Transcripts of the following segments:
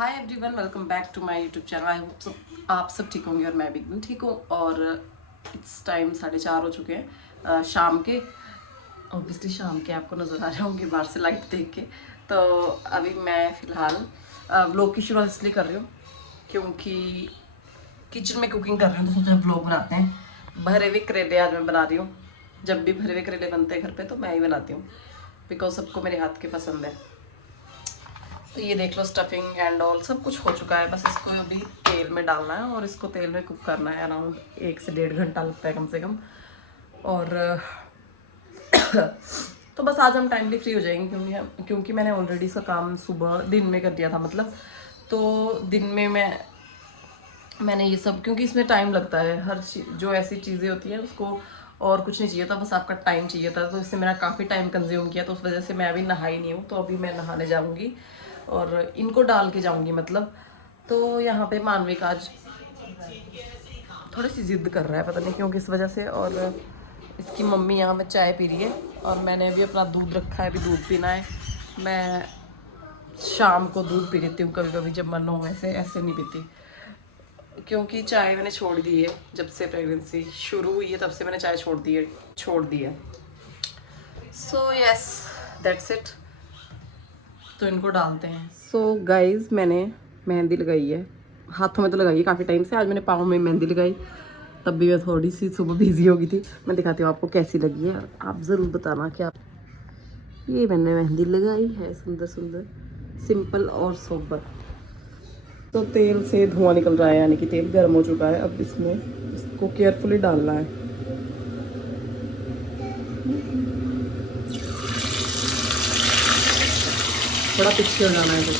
Hi everyone, welcome back to my YouTube channel. I hope सब आप सब ठीक होंगे और मैं भी एकदम ठीक हूँ। और इट्स टाइम 4:30 हो चुके हैं शाम के। ऑब्वियसली शाम के आपको नज़र आ रहे होंगे बाहर से लाइट देख के। तो अभी मैं फ़िलहाल व्लॉग की शुरुआत इसलिए कर रही हूँ क्योंकि किचन में कुकिंग कर रही हूँ तो सोचा व्लॉग बनाते हैं। भरे हुए करेले आज मैं बना रही हूँ। जब भी भरे हुए करेले बनते हैं घर पे तो मैं ही बनाती हूँ बिकॉज सबको मेरे हाथ के पसंद है। तो ये देख लो, स्टफिंग एंड ऑल सब कुछ हो चुका है। बस इसको अभी तेल में डालना है और इसको तेल में कुक करना है। अराउंड 1 से 1.5 घंटा लगता है कम से कम। और तो बस आज हम टाइमली फ्री हो जाएंगे क्योंकि मैंने ऑलरेडी इसका काम सुबह दिन में कर दिया था। मतलब तो दिन में मैंने ये सब, क्योंकि इसमें टाइम लगता है हर चीज, जो ऐसी चीज़ें होती हैं उसको और कुछ नहीं चाहिए था, बस आपका टाइम चाहिए था। तो इससे मेरा काफ़ी टाइम कंज्यूम किया, तो उस वजह से मैं अभी नहाई नहीं हूँ। तो अभी मैं नहाने जाऊँगी और इनको डाल के जाऊँगी मतलब। तो यहाँ पे मानविक आज थोड़ी सी जिद कर रहा है, पता नहीं क्यों किस वजह से। और इसकी मम्मी यहाँ में चाय पी रही है और मैंने भी अपना दूध रखा है, अभी दूध पीना है। मैं शाम को दूध पी लेती हूँ कभी कभी जब मन हो, ऐसे ऐसे नहीं पीती क्योंकि चाय मैंने छोड़ दी है। जब से प्रेगनेंसी शुरू हुई है तब से मैंने चाय छोड़ दी है। So yes, that's it. तो इनको डालते हैं। सो गाइज, मैंने मेहंदी लगाई है, हाथों में तो लगाई है काफ़ी टाइम से। आज मैंने पाँव में मेहंदी लगाई, तब भी मैं थोड़ी सी सुबह बिजी हो गई थी। मैं दिखाती हूँ आपको कैसी लगी है, आप ज़रूर बताना क्या। ये मैंने मेहंदी लगाई है, सुंदर सुंदर, सिंपल और सोबर। तो तेल से धुआं निकल रहा है, यानी कि तेल गर्म हो चुका है। अब इसमें इसको केयरफुली डालना है। थोड़ा पीछे हो जाना है कुछ।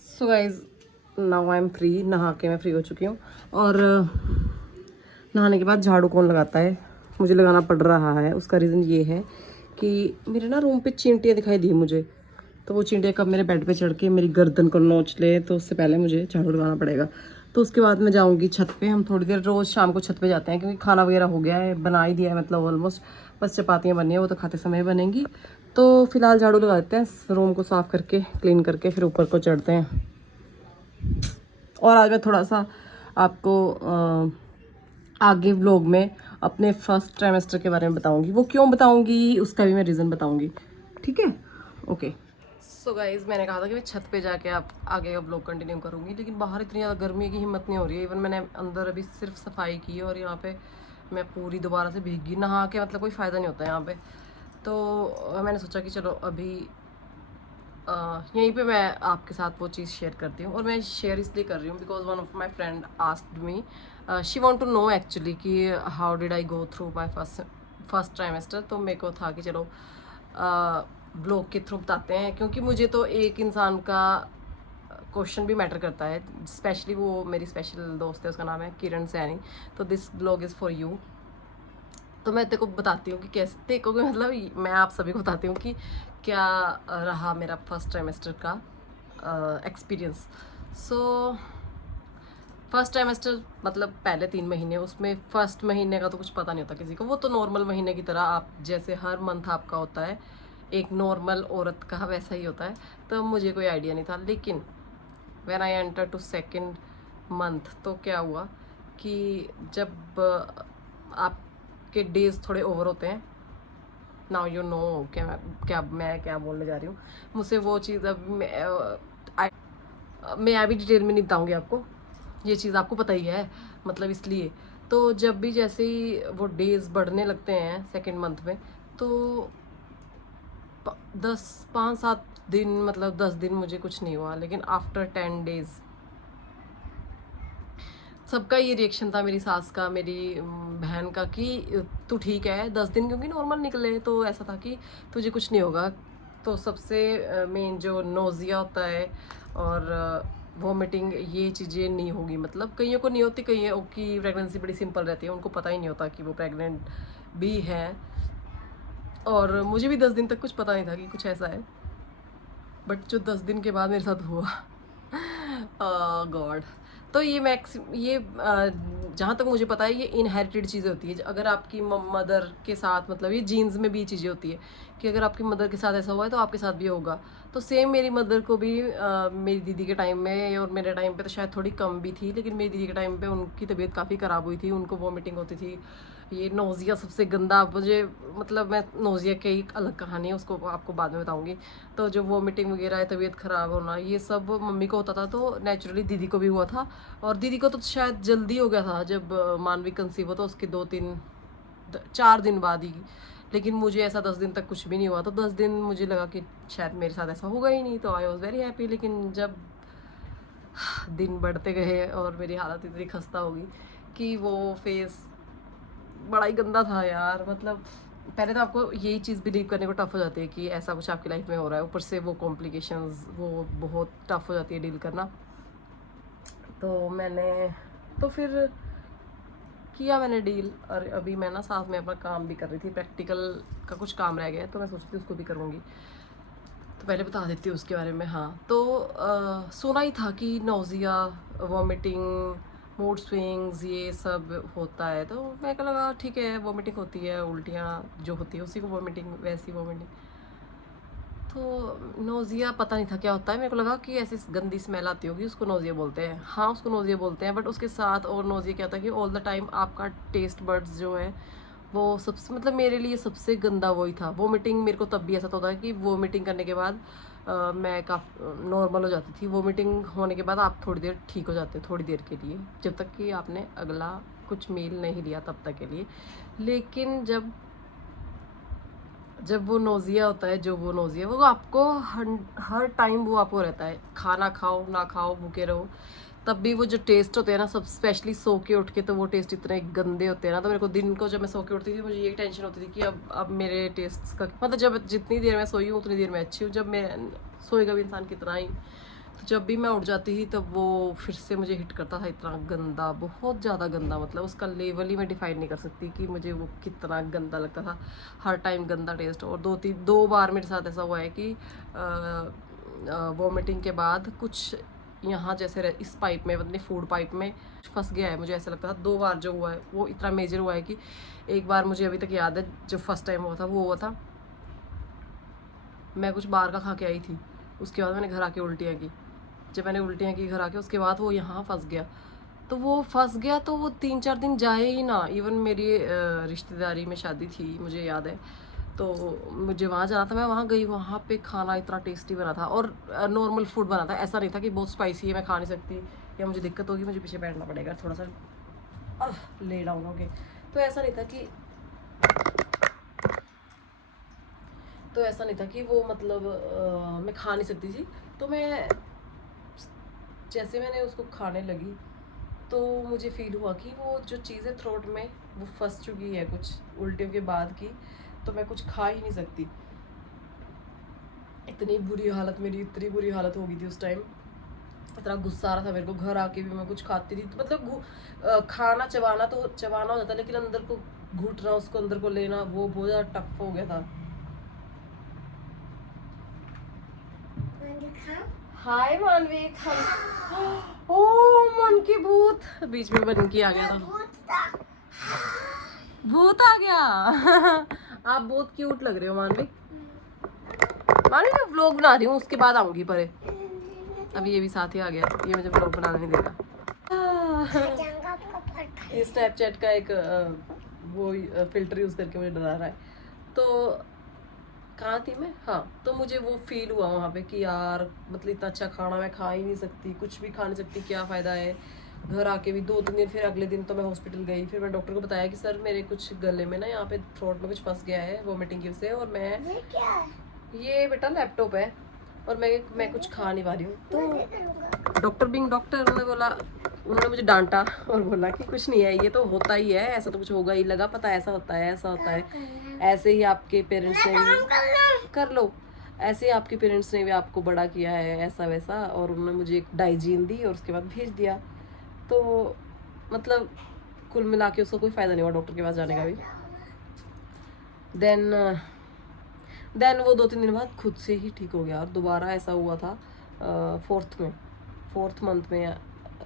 So guys, now I am free. नहा के मैं फ्री हो चुकी हूँ। और नहाने के बाद झाड़ू कौन लगाता है, मुझे लगाना पड़ रहा है। उसका रीज़न ये है कि मेरे ना रूम पे चींटियाँ दिखाई दी मुझे। तो वो चींटियाँ कब मेरे बेड पे चढ़ के मेरी गर्दन को नोच ले, तो उससे पहले मुझे झाड़ू लगाना पड़ेगा। तो उसके बाद मैं जाऊँगी छत पे। हम थोड़ी देर रोज़ शाम को छत पे जाते हैं क्योंकि खाना वगैरह हो गया है, बना ही दिया है मतलब ऑलमोस्ट। बस चपातियाँ बननी है, वो तो खाते समय बनेंगी। तो फिलहाल झाड़ू लगा देते हैं, रूम को साफ़ करके क्लीन करके फिर ऊपर को चढ़ते हैं। और आज मैं थोड़ा सा आपको आगे व्लॉग में अपने फर्स्ट ट्राइमेस्टर के बारे में बताऊंगी। वो क्यों बताऊंगी उसका भी मैं रीज़न बताऊंगी, ठीक है? ओके। सो गाइज, मैंने कहा था कि मैं छत पे जाके आप आगे का व्लॉग कंटिन्यू करूंगी, लेकिन बाहर इतनी ज़्यादा गर्मी की हिम्मत नहीं हो रही है। इवन मैंने अंदर अभी सिर्फ सफाई की और यहाँ पे मैं पूरी दोबारा से भीगी। नहा के मतलब कोई फ़ायदा नहीं होता यहाँ पे। तो मैंने सोचा कि चलो अभी यहीं पे मैं आपके साथ वो चीज़ शेयर करती हूँ। और मैं शेयर इसलिए कर रही हूँ because one of my friend asked me, she want to know actually कि how did I go through my first trimester. तो मेरे को था कि चलो ब्लॉग के थ्रू बताते हैं, क्योंकि मुझे तो एक इंसान का क्वेश्चन भी मैटर करता है। स्पेशली वो मेरी स्पेशल दोस्त है, उसका नाम है किरण सैनी। तो this blog is for you. तो मैं तेरे को बताती हूँ कि कैसे, तेरे को मतलब मैं आप सभी को बताती हूँ कि क्या रहा मेरा फर्स्ट ट्राइमेस्टर का एक्सपीरियंस। सो फर्स्ट ट्राइमेस्टर मतलब पहले 3 महीने, उसमें फर्स्ट महीने का तो कुछ पता नहीं होता किसी को। वो तो नॉर्मल महीने की तरह, आप जैसे हर मंथ आपका होता है एक नॉर्मल औरत का, वैसा ही होता है। तो मुझे कोई आइडिया नहीं था। लेकिन when I enter to second month तो क्या हुआ कि जब आपके डेज थोड़े ओवर होते हैं, नाउ यू नो क्या बोलने जा रही हूँ। मुझसे वो चीज़ अब मैं अभी डिटेल में नहीं बताऊँगी आपको, ये चीज़ आपको पता ही है मतलब, इसलिए। तो जब भी जैसे ही वो डेज बढ़ने लगते हैं सेकेंड मंथ में, तो 5-7 दिन मतलब 10 दिन मुझे कुछ नहीं हुआ। लेकिन आफ्टर 10 डेज सबका ये रिएक्शन था, मेरी सास का, मेरी बहन का, कि तू ठीक है 10 दिन क्योंकि नॉर्मल निकले। तो ऐसा था कि तुझे कुछ नहीं होगा। तो सबसे मेन जो नोज़िया होता है और वॉमिटिंग, ये चीज़ें नहीं होगी। मतलब कईयों को नहीं होती, कईयों की प्रेगनेंसी बड़ी सिंपल रहती है, उनको पता ही नहीं होता कि वो प्रेग्नेंट भी है। और मुझे भी 10 दिन तक कुछ पता नहीं था कि कुछ ऐसा है। बट जो 10 दिन के बाद मेरे साथ हुआ, गॉड। तो ये जहाँ तक मुझे पता है ये इनहेरिटेड चीज़ें होती है। अगर आपकी मदर के साथ, मतलब ये जीन्स में भी चीज़ें होती है कि अगर आपकी मदर के साथ ऐसा हुआ है तो आपके साथ भी होगा। तो सेम मेरी मदर को भी मेरी दीदी के टाइम में, और मेरे टाइम पे तो शायद थोड़ी कम भी थी, लेकिन मेरी दीदी के टाइम पे उनकी तबीयत काफ़ी ख़राब हुई थी, उनको वॉमिटिंग होती थी, ये नोज़िया सबसे गंदा मुझे, मतलब मैं नोज़िया की एक अलग कहानी है, उसको आपको बाद में बताऊंगी। तो जो वॉमिटिंग वगैरह है, तबीयत ख़राब होना, ये सब मम्मी को होता था, तो नेचुरली दीदी को भी हुआ था। और दीदी को तो शायद जल्दी हो गया था, जब मानवी कंसीव हो तो उसके 4 दिन बाद ही। लेकिन मुझे ऐसा 10 दिन तक कुछ भी नहीं हुआ, तो 10 दिन मुझे लगा कि शायद मेरे साथ ऐसा होगा ही नहीं, तो आई वॉज वेरी हैप्पी। लेकिन जब दिन बढ़ते गए और मेरी हालत इतनी खस्ता होगी कि वो फेस बड़ा ही गंदा था यार। मतलब पहले तो आपको यही चीज़ बिलीव करने को टफ हो जाती है कि ऐसा कुछ आपकी लाइफ में हो रहा है, ऊपर से वो कॉम्प्लिकेशंस, वो बहुत टफ हो जाती है डील करना। तो फिर किया मैंने डील। और अभी मैं ना साथ में अपना काम भी कर रही थी, प्रैक्टिकल का कुछ काम रह गया, तो मैं सोचती थी उसको भी करूँगी। तो पहले बता देती हूँ उसके बारे में। हाँ, तो सुना ही था कि नोज़िया, वॉमिटिंग, मूड स्विंग्स, ये सब होता है। तो मैं को लगा ठीक है, वॉमिटिंग होती है, उल्टियाँ जो होती है उसी को वॉमिटिंग, वैसी वॉमिटिंग। तो नोज़िया पता नहीं था क्या होता है, मेरे को लगा कि ऐसी गंदी स्मेल आती होगी, उसको नोज़िया बोलते हैं। हाँ, उसको नोज़िया बोलते हैं, बट उसके साथ और नोज़िया क्या होता है कि ऑल द टाइम आपका टेस्ट बड्स जो है वो सबसे, मतलब मेरे लिए सबसे गंदा वही था। वोमिटिंग मेरे को तब भी ऐसा होता है कि वोमिटिंग करने के बाद मैं काफ़ी नॉर्मल हो जाती थी। वोमिटिंग होने के बाद आप थोड़ी देर ठीक हो जाते हैं, थोड़ी देर के लिए, जब तक कि आपने अगला कुछ मील नहीं लिया तब तक के लिए। लेकिन जब वो नोज़िया होता है, जो वो नोज़िया, वो आपको हर टाइम वो आपको रहता है, खाना खाओ ना खाओ, भूखे रहो, तब भी वो जो टेस्ट होते हैं ना, सब स्पेशली सो के उठ के, तो वो टेस्ट इतने गंदे होते हैं ना। तो मेरे को दिन को जब मैं सो के उठती थी, मुझे ये टेंशन होती थी कि अब मेरे टेस्ट का, मतलब जब जितनी देर मैं सोई हूँ उतनी देर मैं अच्छी हूँ, जब मैं सोएगा भी इंसान कितना ही, तो जब भी मैं उठ जाती थी तब वो फिर से मुझे हिट करता था, इतना गंदा, बहुत ज़्यादा गंदा, मतलब उसका लेवल ही मैं डिफाइन नहीं कर सकती कि मुझे वो कितना गंदा लगता था। हर टाइम गंदा टेस्ट। और 2 बार मेरे साथ ऐसा हुआ है कि वॉमिटिंग के बाद कुछ यहाँ जैसे इस पाइप में, मतलब फूड पाइप में फंस गया है, मुझे ऐसा लगता था। 2 बार जो हुआ है वो इतना मेजर हुआ है कि एक बार मुझे अभी तक याद है, जो फर्स्ट टाइम हुआ था वो हुआ था, मैं कुछ बाहर का खा के आई थी, उसके बाद मैंने घर आके उल्टियाँ की। जब मैंने उल्टियाँ की घर आके, उसके बाद वो यहाँ फंस गया। तो वो फंस गया तो वो 3-4 दिन जाए ही ना। इवन मेरी रिश्तेदारी में शादी थी, मुझे याद है, तो मुझे वहाँ जाना था, मैं वहाँ गई, वहाँ पे खाना इतना टेस्टी बना था और नॉर्मल फूड बना था। ऐसा नहीं था कि बहुत स्पाइसी है, मैं खा नहीं सकती या मुझे दिक्कत होगी, मुझे पीछे बैठना पड़ेगा थोड़ा सा, ले डाउन हो गए। तो ऐसा नहीं था कि वो, मतलब मैं खा नहीं सकती थी। तो मैं जैसे मैंने उसको खाने लगी तो मुझे फील हुआ कि वो जो चीज़ है थ्रोट में वो फंस चुकी है, कुछ उल्टियों के बाद की, तो मैं कुछ खा ही नहीं सकती। इतनी बुरी हालत मेरी, इतनी बुरी हालत हो गई थी उस टाइम, इतना गुस्सा आ रहा था मेरे को। घर आके भी मैं कुछ खाती थी, तो मतलब खाना चबाना तो चबाना हो जाता, लेकिन अंदर को घुटना, उसको अंदर को लेना, वो बहुत ज़्यादा टफ हो गया था। हाय मानवी, ओ मन की भूत, बीच में बन के आ गया था, भूत आ गया। आप बहुत क्यूट लग रहे हो मानवी। मानवी मैं व्लॉग बना रही हूँ, उसके बाद आऊंगी परे। अभी ये भी साथ ही आ गया, ये मुझे व्लॉग बनाने नहीं देगा। ये स्नैपचैट का एक वो फिल्टर यूज करके मुझे डरा रहा है। तो कहाँ थी मैं? हाँ, तो मुझे वो फील हुआ वहाँ पे कि यार, मतलब इतना अच्छा खाना मैं खा ही नहीं सकती, कुछ भी खा नहीं सकती, क्या फ़ायदा है। घर आके भी 2-3 दिन, फिर अगले दिन तो मैं हॉस्पिटल गई। फिर मैं डॉक्टर को बताया कि सर मेरे कुछ गले में ना, यहाँ पे थ्रोट में कुछ फंस गया है वॉमिटिंग की वजह से, और मैं, ये बेटा लैपटॉप है, और मैं कुछ खा नहीं पा रही हूँ। तो डॉक्टर बिंग डॉक्टर, उन्होंने मुझे डांटा और बोला कि कुछ नहीं है, ये तो होता ही है, ऐसा तो कुछ होगा ही, लगा पता, ऐसा होता है, ऐसा होता है, ऐसे ही आपके पेरेंट्स ने भी कर लो, ऐसे ही आपके पेरेंट्स ने भी आपको बड़ा किया है, ऐसा वैसा। और उन्होंने मुझे एक डाइजीन दी और उसके बाद भेज दिया। तो मतलब कुल मिला के उसका कोई फ़ायदा नहीं हुआ डॉक्टर के पास जाने का भी। देन वो 2-3 दिन बाद खुद से ही ठीक हो गया। और दोबारा ऐसा हुआ था 4th मंथ में,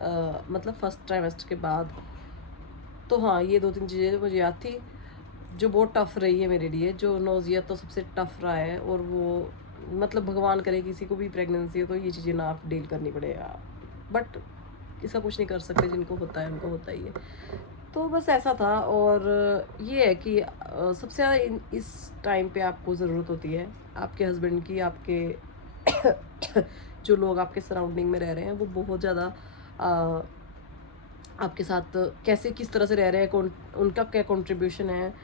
मतलब फर्स्ट ट्राइमेस्टर के बाद। तो हाँ, ये 2-3 चीज़ें मुझे याद थी जो बहुत टफ़ रही है मेरे लिए। जो नोज़िया तो सबसे टफ़ रहा है, और वो मतलब भगवान करे किसी को भी प्रेगनेंसी हो तो ये चीज़ें ना डील करनी पड़े, बट इसका कुछ नहीं कर सकते, जिनको होता है उनको होता ही है। तो बस ऐसा था। और ये है कि सबसे ज़्यादा इस टाइम पे आपको ज़रूरत होती है आपके हस्बैंड की, आपके जो लोग आपके सराउंडिंग में रह रहे हैं वो बहुत ज़्यादा आपके साथ कैसे किस तरह से रह रहे हैं, कौन उनका क्या कंट्रीब्यूशन है।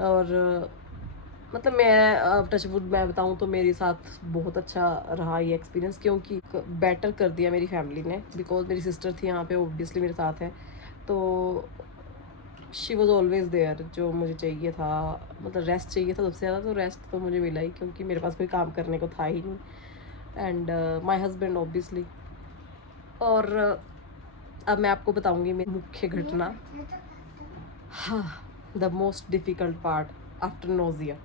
और मतलब मैं टच वुड मैं बताऊँ तो मेरे साथ बहुत अच्छा रहा ये एक्सपीरियंस, क्योंकि बेटर कर दिया मेरी फैमिली ने, बिकॉज मेरी सिस्टर थी यहाँ पे, ओब्वियसली मेरे साथ है, तो शी वॉज ऑलवेज देयर। जो मुझे चाहिए था, मतलब रेस्ट चाहिए था सबसे ज़्यादा, तो रेस्ट तो मुझे मिला ही, क्योंकि मेरे पास कोई काम करने को था ही नहीं। And my husband obviously. और अब मैं आपको बताऊंगी मेरी मुख्य घटना, हाँ, the most difficult part after nausea.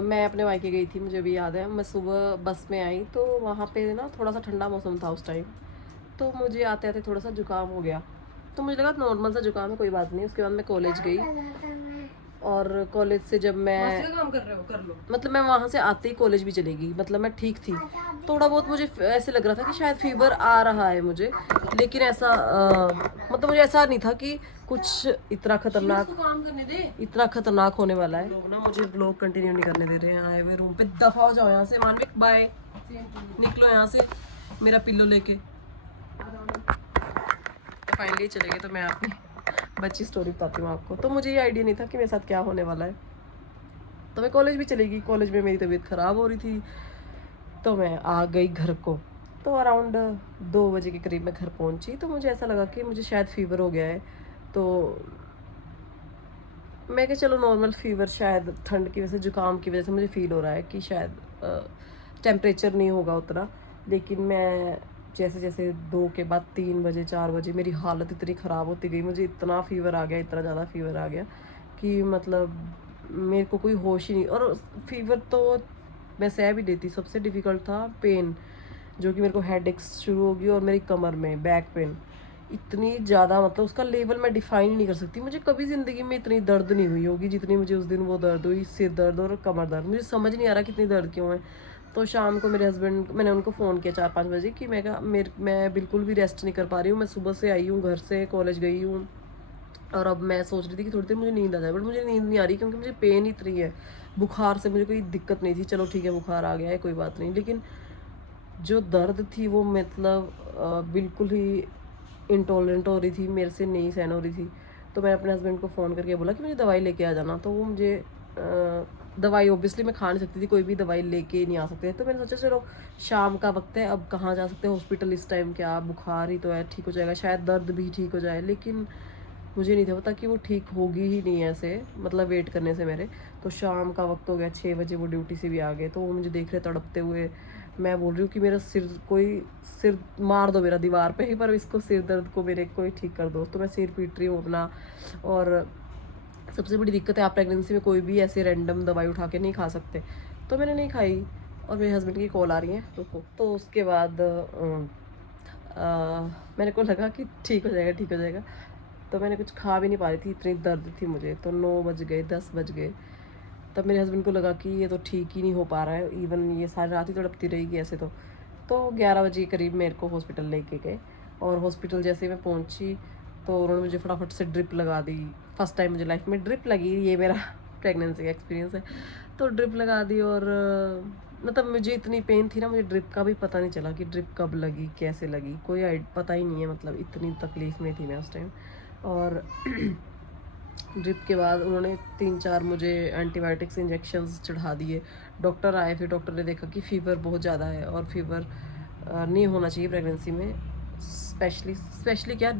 मैं अपने मायके गई थी, मुझे भी याद है। मैं सुबह बस में आई तो वहाँ पे ना थोड़ा सा ठंडा मौसम था उस टाइम, तो मुझे आते आते थोड़ा सा जुकाम हो गया। तो मुझे लगा नॉर्मल सा जुकाम है, कोई बात नहीं। उसके बाद मैं कॉलेज गई, और कॉलेज से जब मैं काम कर रहे हो कर लो, मतलब मैं वहाँ से आते ही कॉलेज भी चली गई। मतलब मैं ठीक थी, थोड़ा बहुत मुझे ऐसे लग रहा था कि शायद फीवर आ रहा है मुझे, लेकिन ऐसा मतलब मुझे ऐसा नहीं था कि कुछ इतना खतरनाक होने वाला है। लोग ना मुझे ब्लॉग कंटिन्यू नहीं करने दे रहे हैं, आए हुए रूम पे। दफा हो जाओ यहाँ से, मानविक बाय, निकलो यहाँ से मेरा पिल्लो लेके। फाइनली चले गए, तो मैं अपनी बच्ची स्टोरी बताती हूँ आपको। तो मुझे ये आइडिया नहीं था कि मेरे साथ क्या होने वाला है, तो मैं कॉलेज भी चली गई। कॉलेज में मेरी तबीयत ख़राब हो रही थी, तो मैं आ गई घर को। तो अराउंड 2 बजे के करीब मैं घर पहुंची, तो मुझे ऐसा लगा कि मुझे शायद फीवर हो गया है। तो मैं कि चलो नॉर्मल फीवर, शायद ठंड की वजह से, जुकाम की वजह से मुझे फ़ील हो रहा है कि शायद टेम्परेचर नहीं होगा उतना। लेकिन मैं जैसे जैसे 2 के बाद 3 बजे 4 बजे मेरी हालत इतनी ख़राब होती गई, मुझे इतना फ़ीवर आ गया, इतना ज़्यादा फ़ीवर आ गया कि मतलब मेरे को कोई होश ही नहीं। और फीवर तो मैं सह भी देती, सबसे डिफ़िकल्ट था पेन, जो कि मेरे को हेड एक्स शुरू होगी, और मेरी कमर में बैक पेन इतनी ज़्यादा, मतलब उसका लेवल मैं डिफाइन ही नहीं कर सकती। मुझे कभी ज़िंदगी में इतनी दर्द नहीं हुई होगी जितनी मुझे उस दिन वो दर्द हुई, सिर दर्द और कमर दर्द। मुझे समझ नहीं आ रहा कितनी दर्द क्यों है। तो शाम को मेरे हस्बैंड, मैंने उनको फ़ोन किया 4-5 बजे कि मैं बिल्कुल भी रेस्ट नहीं कर पा रही हूँ। मैं सुबह से आई हूँ, घर से कॉलेज गई हूँ, और अब मैं सोच रही थी कि थोड़ी देर मुझे नींद आ जाए, बट मुझे नींद नहीं आ रही, क्योंकि मुझे पेन इतनी है। बुखार से मुझे कोई दिक्कत नहीं थी, चलो ठीक है बुखार आ गया है कोई बात नहीं, लेकिन जो दर्द थी वो मतलब बिल्कुल ही इंटॉलरेंट हो रही थी, मेरे से नहीं सहन हो रही थी। तो मैं अपने हस्बैंड को फ़ोन करके बोला कि मुझे दवाई लेके आ जाना। तो वो मुझे दवाई ऑब्वियसली मैं खा नहीं सकती थी, कोई भी दवाई लेके नहीं आ सकते। तो मैंने सोचा चलो शाम का वक्त है, अब कहाँ जा सकते हैं हॉस्पिटल इस टाइम, क्या बुखार ही तो है, ठीक हो जाएगा, शायद दर्द भी ठीक हो जाए। लेकिन मुझे नहीं था पता कि वो ठीक होगी ही नहीं ऐसे, मतलब वेट करने से मेरे। तो शाम का वक्त हो गया, 6 बजे वो ड्यूटी से भी आ गए, तो वो मुझे देख रहे तड़पते हुए। मैं बोल रही हूँ कि मेरा सिर, कोई सिर मार दो मेरा दीवार पे ही, पर इसको सिर दर्द को मेरे कोई ठीक कर दो। तो मैं सिर पीट रही हूँ अपना। और सबसे बड़ी दिक्कत है, आप प्रेगनेंसी में कोई भी ऐसे रैंडम दवाई उठा के नहीं खा सकते। तो मैंने नहीं खाई, और मेरे हस्बैंड की कॉल आ रही है, रुको। तो उसके बाद मेरे को लगा कि ठीक हो जाएगा, ठीक हो जाएगा। तो मैंने कुछ खा भी नहीं पा रही थी, इतनी दर्द थी मुझे। तो 9 बज गए, 10 बज गए, तब मेरे हस्बैंड को लगा कि ये तो ठीक ही नहीं हो पा रहा है, इवन ये सारी रात ही तड़पती रहेगी ऐसे। तो 11 बजे के करीब मेरे को हॉस्पिटल लेके गए, और हॉस्पिटल जैसे ही मैं पहुंची तो उन्होंने मुझे फटाफट से ड्रिप लगा दी। फर्स्ट टाइम मुझे लाइफ में ड्रिप लगी, ये मेरा प्रेगनेंसी का एक्सपीरियंस है। तो ड्रिप लगा दी, और मतलब मुझे इतनी पेन थी ना, मुझे ड्रिप का भी पता नहीं चला कि ड्रिप कब लगी, कैसे लगी, कोई पता ही नहीं है। मतलब इतनी तकलीफ़ में थी मैं उस टाइम। और ड्रिप के बाद उन्होंने 3-4 मुझे एंटीबायोटिक्स इंजेक्शंस चढ़ा दिए। डॉक्टर आए, फिर डॉक्टर ने देखा कि फ़ीवर बहुत ज़्यादा है, और फीवर नहीं होना चाहिए प्रेगनेंसी में, स्पेशली क्या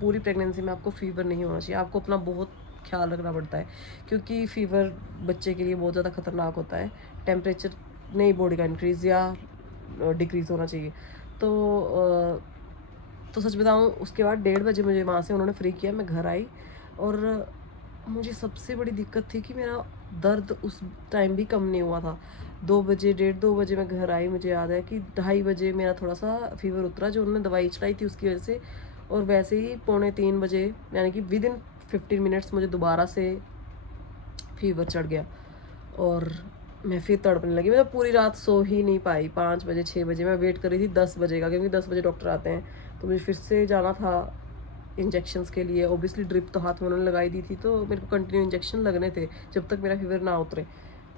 पूरी प्रेगनेंसी में आपको फ़ीवर नहीं होना चाहिए। आपको अपना बहुत ख्याल रखना पड़ता है, क्योंकि फ़ीवर बच्चे के लिए बहुत ज़्यादा ख़तरनाक होता है। टेम्परेचर नहीं बॉडी का इंक्रीज़ या डिक्रीज़ होना चाहिए। तो तो सच बताऊँ, उसके बाद 1:30 बजे मुझे वहाँ से उन्होंने फ्री किया, मैं घर आई। और मुझे सबसे बड़ी दिक्कत थी कि मेरा दर्द उस टाइम भी कम नहीं हुआ था। 2 बजे, डेढ़ 2 बजे मैं घर आई, मुझे याद है कि 2:30 बजे मेरा थोड़ा-सा फ़ीवर उतरा, जो उन्होंने दवाई चलाई थी उसकी वजह से, और वैसे ही पौने 3 बजे, यानी कि विदिन 15 मिनट्स मुझे दोबारा से फ़ीवर चढ़ गया और मैं फिर तड़पने लगी। मैं तो पूरी रात सो ही नहीं पाई। 5 बजे, 6 बजे मैं वेट कर रही थी 10 बजे का, क्योंकि 10 बजे डॉक्टर आते हैं। तो मुझे फिर से जाना था इंजेक्शंस के लिए। ऑब्वियसली ड्रिप तो हाथ में उन्होंने लगाई दी थी, तो मेरे को कंटिन्यू इंजेक्शन लगने थे जब तक मेरा फीवर ना उतरे।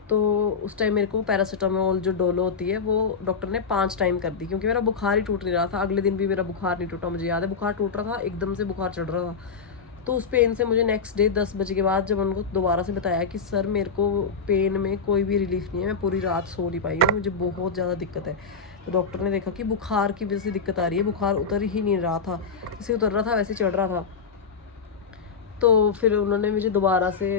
तो उस टाइम मेरे को पैरासीटामोल जो डोलो होती है वो डॉक्टर ने 5 टाइम कर दी, क्योंकि मेरा बुखार ही टूट नहीं रहा था। अगले दिन भी मेरा बुखार नहीं टूटा, मुझे याद है। बुखार टूट रहा था, एकदम से बुखार चढ़ रहा था। तो उस पेन से मुझे नेक्स्ट डे 10 बजे के बाद जब उनको दोबारा से बताया कि सर मेरे को पेन में कोई भी रिलीफ नहीं है, मैं पूरी रात सो नहीं पाई हूँ, मुझे बहुत ज़्यादा दिक्कत है। तो डॉक्टर ने देखा कि बुखार की वजह से दिक्कत आ रही है, बुखार उतर ही नहीं रहा था, जैसे उतर रहा था वैसे चढ़ रहा था। तो फिर उन्होंने मुझे दोबारा से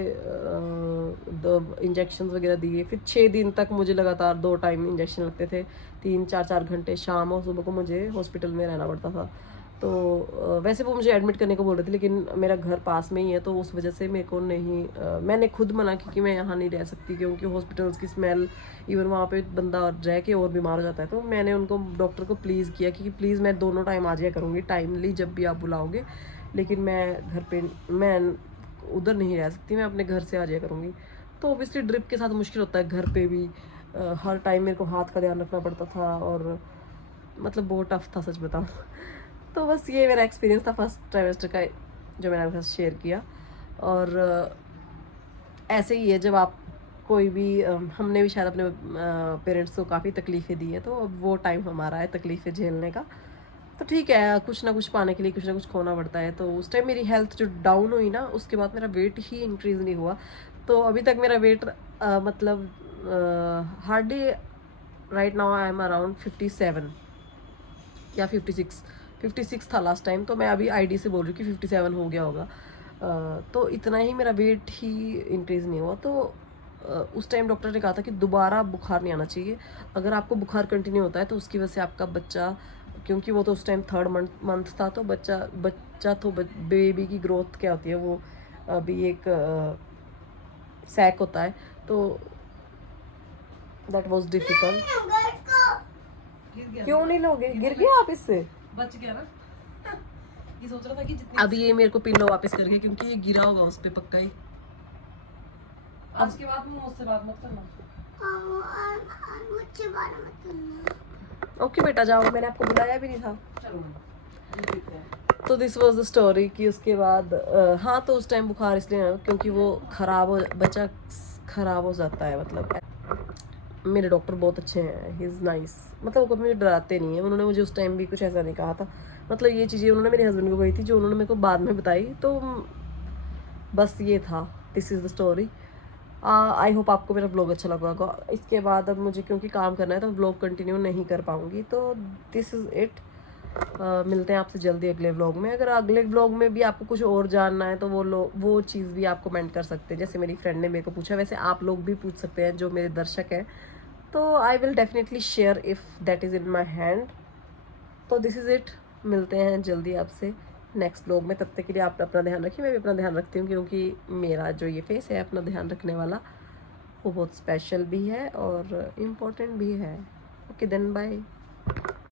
इंजेक्शन वगैरह दिए। फिर 6 दिन तक मुझे लगातार 2 टाइम इंजेक्शन लगते थे, 3-4 घंटे, शाम और सुबह को मुझे हॉस्पिटल में रहना पड़ता था। तो वैसे वो मुझे एडमिट करने को बोल रहे थे, लेकिन मेरा घर पास में ही है, तो उस वजह से मेरे को नहीं, मैंने खुद मना की कि मैं यहाँ नहीं रह सकती, क्योंकि हॉस्पिटल्स की स्मेल, इवन वहाँ पे बंदा रह के और बीमार हो जाता है। तो मैंने उनको, डॉक्टर को प्लीज़ किया कि प्लीज़ मैं दोनों टाइम आ जाया करूँगी टाइमली, जब भी आप बुलाओगे, लेकिन मैं घर पे, मैं उधर नहीं रह सकती, मैं अपने घर से आ जाया करूँगी। तो ऑब्वियसली ड्रिप के साथ मुश्किल होता है घर पे भी, हर टाइम मेरे को हाथ का ध्यान रखना पड़ता था, और मतलब बहुत टफ था सच बताऊँ। तो बस ये मेरा एक्सपीरियंस था फर्स्ट ट्राइमेस्टर का, जो मैंने आपके साथ शेयर किया। और ऐसे ही है जब आप कोई भी, हमने भी शायद अपने पेरेंट्स को काफ़ी तकलीफ़ें दी हैं, तो अब वो टाइम हमारा है तकलीफ़ें झेलने का। तो ठीक है, कुछ ना कुछ पाने के लिए कुछ ना कुछ खोना पड़ता है। तो उस टाइम मेरी हेल्थ जो डाउन हुई ना, उसके बाद मेरा वेट ही इंक्रीज़ नहीं हुआ। तो अभी तक मेरा वेट मतलब hardly, right now I am around 57 या 56 था लास्ट टाइम। तो मैं अभी आईडी से बोल रही हूँ कि 57 हो गया होगा। तो इतना ही, मेरा वेट ही इंक्रीज़ नहीं हुआ। तो उस टाइम डॉक्टर ने कहा था कि दोबारा बुखार नहीं आना चाहिए। अगर आपको बुखार कंटिन्यू होता है तो उसकी वजह से आपका बच्चा, क्योंकि वो तो उस टाइम 3rd मंथ था, तो बच्चा तो बेबी की ग्रोथ क्या होती है, वो अभी एक सैक होता है, तो दैट वाज डिफिकल्ट। क्यों नहीं लोगे? गिर गया आप इससे? बच गया ना। ये सोच रहा था कि जितनी, अब ये मेरे को पिल्लो वापस कर गया, क्योंकि ये गिरा होगा उस पे पक्का ही। आज के बाद मुझसे बात मत करना। मुझसे बात मत करना। ओके बेटा जाओ, मैंने आपको बुलाया भी नहीं था। चलो। तो दिस वाज द स्टोरी कि उसके बाद हाँ, तो उस टाइम बुखार इसलिए आया क्योंकि वो बच्चा खराब हो जाता है। मतलब मेरे डॉक्टर बहुत अच्छे हैं, ही इज़ नाइस, मतलब वो कभी मुझे डराते नहीं हैं। उन्होंने मुझे उस टाइम भी कुछ ऐसा नहीं कहा था। मतलब ये चीज़ें उन्होंने मेरे हस्बैंड को कही थी, जो उन्होंने मेरे को बाद में बताई। तो बस ये था, this is the story. I hope आपको मेरा ब्लॉग अच्छा लगा होगा। इसके बाद अब मुझे क्योंकि काम करना है तो ब्लॉग कंटिन्यू नहीं कर पाऊँगी। तो दिस इज़ इट। मिलते हैं आपसे जल्दी अगले व्लॉग में। अगर अगले व्लॉग में भी आपको कुछ और जानना है तो वो चीज़ भी आप कमेंट कर सकते हैं, जैसे मेरी फ्रेंड ने मेरे को पूछा, वैसे आप लोग भी पूछ सकते हैं जो मेरे दर्शक हैं। तो I will definitely share if that is in my hand. तो दिस इज़ इट। मिलते हैं जल्दी आपसे नेक्स्ट व्लॉग में। तब तक के लिए आप अपना ध्यान रखिए, मैं भी अपना ध्यान रखती हूँ, क्योंकि मेरा जो ये फेस है अपना ध्यान रखने वाला, वो बहुत स्पेशल भी है और इम्पोर्टेंट भी है। Okay then, bye.